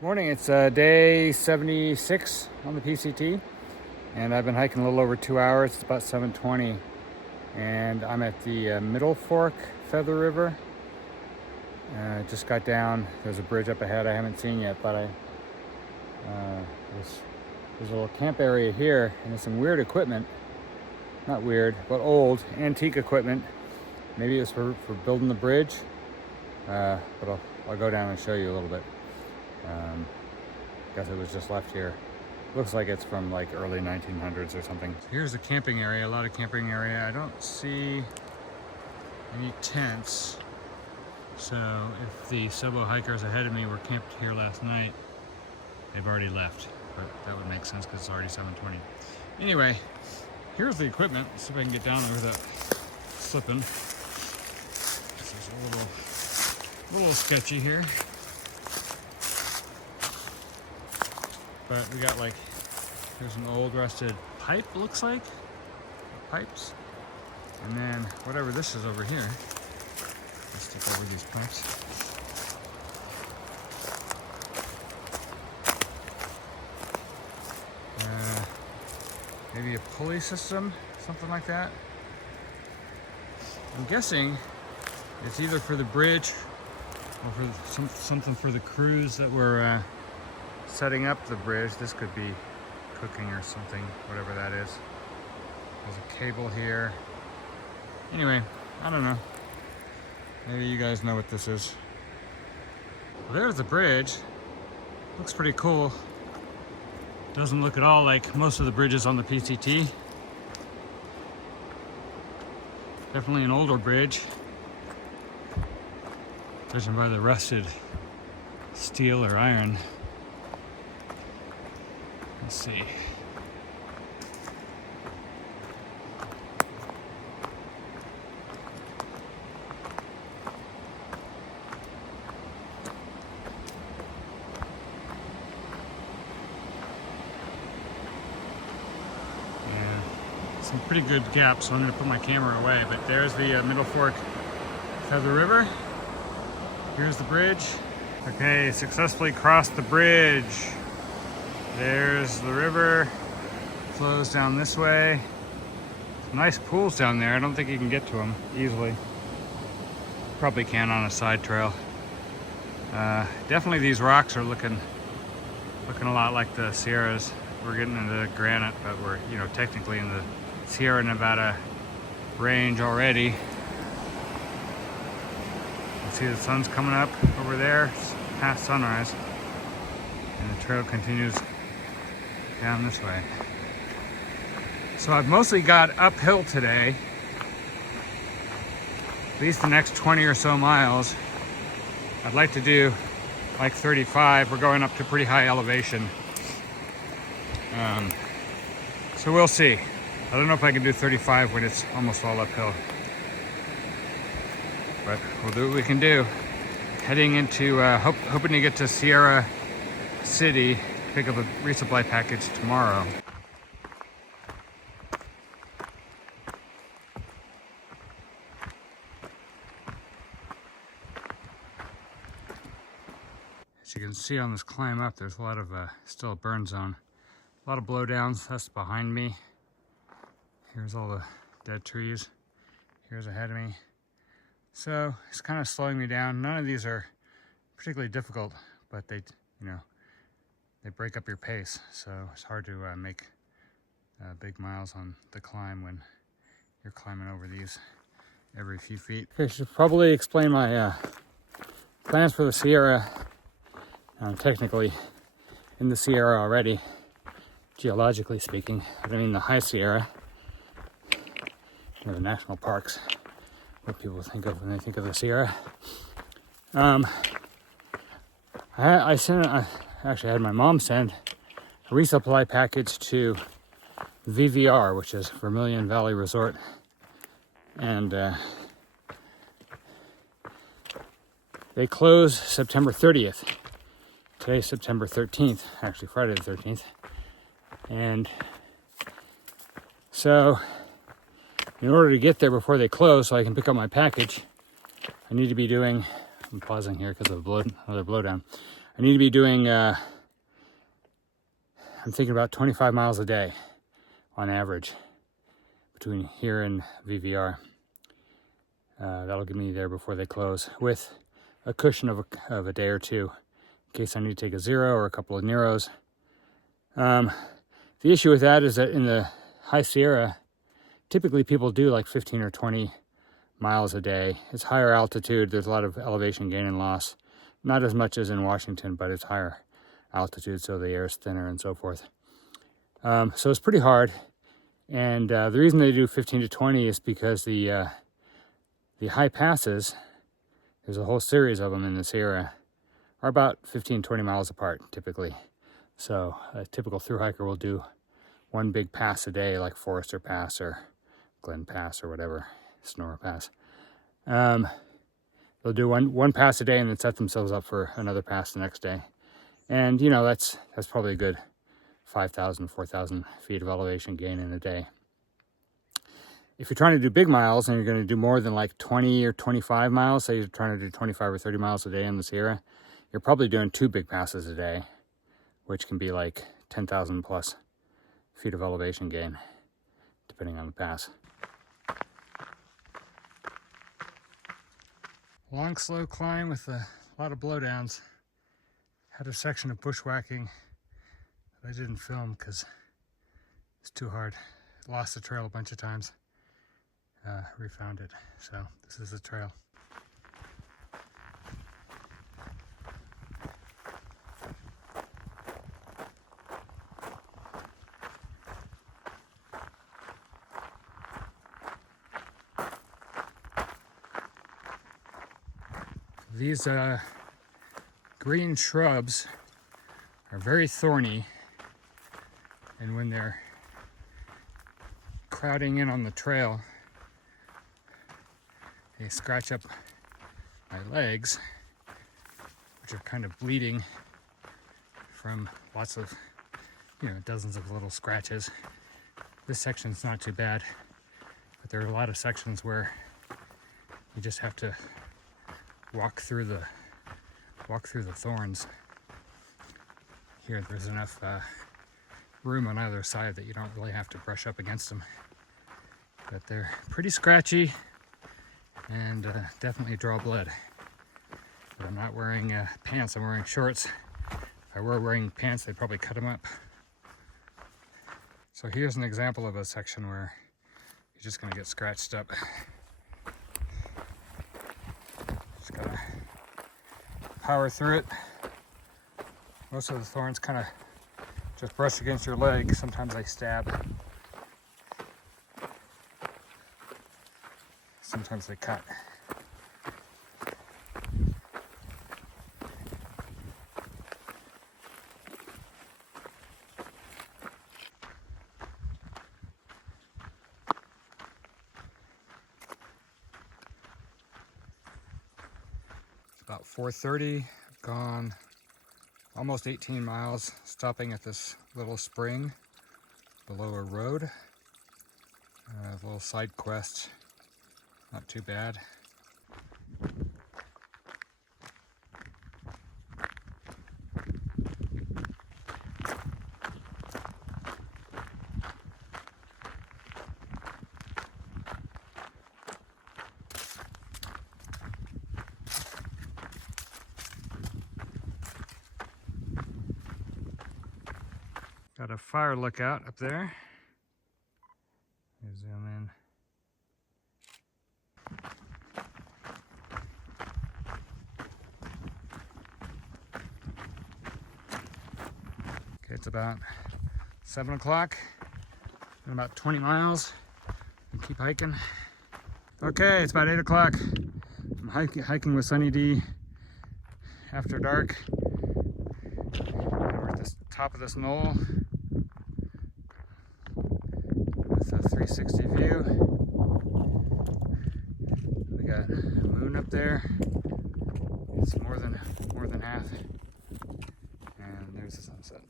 Morning, it's day 76 on the PCT, and I've been hiking a little over 2 hours. It's about 7:20, and I'm at the Middle Fork Feather River. Just got down. There's a bridge up ahead I haven't seen yet, but there's a little camp area here, and there's some weird equipment. Not weird, but old, antique equipment. Maybe it's for building the bridge, but I'll go down and show you a little bit. Guess it was just left here. Looks like it's from like early 1900s or something. Here's the camping area, a lot of camping area. I don't see any tents. So if the SOBO hikers ahead of me were camped here last night, they've already left. But that would make sense because it's already 7:20. Anyway, here's the equipment. Let's see if I can get down there without slipping. This is a little sketchy here. But we got there's an old rusted pipe, looks like, pipes. And then whatever this is over here, let's stick over these pipes. Maybe a pulley system, something like that. I'm guessing it's either for the bridge or for something for the crews that were setting up the bridge. This could be cooking or something, whatever that is. There's a cable here. Anyway, I don't know. Maybe you guys know what this is. Well, there's the bridge. Looks pretty cool. Doesn't look at all like most of the bridges on the PCT. Definitely an older bridge, judging by the rusted steel or iron. Let's see. Some pretty good gaps, so I'm going to put my camera away. But there's the Middle Fork Feather River. Here's the bridge. Okay, successfully crossed the bridge. There's the river. Flows down this way. Nice pools down there. I don't think you can get to them easily. Probably can on a side trail. Definitely these rocks are looking a lot like the Sierras. We're getting into granite, but we're technically in the Sierra Nevada range already. You can see the sun's coming up over there. It's past sunrise, and the trail continues down this way. So I've mostly got uphill today, at least the next 20 or so miles. I'd like to do like 35. We're going up to pretty high elevation. So we'll see. I don't know if I can do 35 when it's almost all uphill, but we'll do what we can do. Heading into, hoping to get to Sierra City, pick up a resupply package tomorrow. As you can see on this climb up, there's a lot of still a burn zone. A lot of blowdowns. That's behind me. Here's all the dead trees. Here's ahead of me. So it's kind of slowing me down. None of these are particularly difficult, but they break up your pace. So it's hard to make big miles on the climb when you're climbing over these every few feet. Okay, I should probably explain my plans for the Sierra. I'm technically in the Sierra already, geologically speaking. I mean the High Sierra. The national parks, what people think of when they think of the Sierra. I actually had my mom send a resupply package to VVR, which is Vermilion Valley Resort, and they close September 30th. Today's September 13th, actually Friday the 13th, and so in order to get there before they close so I can pick up my package, I need to be doing, I'm pausing here because of another blowdown. I need to be doing, I'm thinking about 25 miles a day on average between here and VVR. That'll get me there before they close, with a cushion of a day or two in case I need to take a zero or a couple of Neros. The issue with that is that in the High Sierra, typically people do like 15 or 20 miles a day. It's higher altitude, there's a lot of elevation gain and loss. Not as much as in Washington, but it's higher altitude, so the air is thinner and so forth. So it's pretty hard. And the reason they do 15 to 20 is because the high passes, there's a whole series of them in the Sierra, are about 15, 20 miles apart typically. So a typical thru hiker will do one big pass a day, like Forester Pass or Glen Pass or whatever, Sonora Pass. They'll do one pass a day and then set themselves up for another pass the next day. And you know, that's probably a good 5,000, 4,000 feet of elevation gain in a day. If you're trying to do big miles and you're going to do more than like 20 or 25 miles, say you're trying to do 25 or 30 miles a day in the Sierra, you're probably doing 2 big passes a day, which can be like 10,000 plus feet of elevation gain, depending on the pass. Long, slow climb with a lot of blowdowns. Had a section of bushwhacking that I didn't film because it's too hard. Lost the trail a bunch of times. Refound it. So this is the trail. These green shrubs are very thorny, and when they're crowding in on the trail, they scratch up my legs, which are kind of bleeding from lots of, dozens of little scratches. This section's not too bad, but there are a lot of sections where you just have to walk through the thorns. Here, there's enough room on either side that you don't really have to brush up against them. But they're pretty scratchy and definitely draw blood. But I'm not wearing pants, I'm wearing shorts. If I were wearing pants, they'd probably cut them up. So here's an example of a section where you're just gonna get scratched up. Just gotta power through it. Most of the thorns kind of just brush against your leg. Sometimes they stab. Sometimes they cut. It's about 4:30. I've gone almost 18 miles, stopping at this little spring below a road. A little side quest, not too bad. Got a fire lookout up there. Zoom in. Okay, it's about 7 o'clock. Been about 20 miles. And keep hiking. Okay, it's about 8 o'clock. I'm hiking with Sunny D after dark. We're at the top of this knoll with a 360 view. We got a moon up there. It's more than half. And there's the sunset.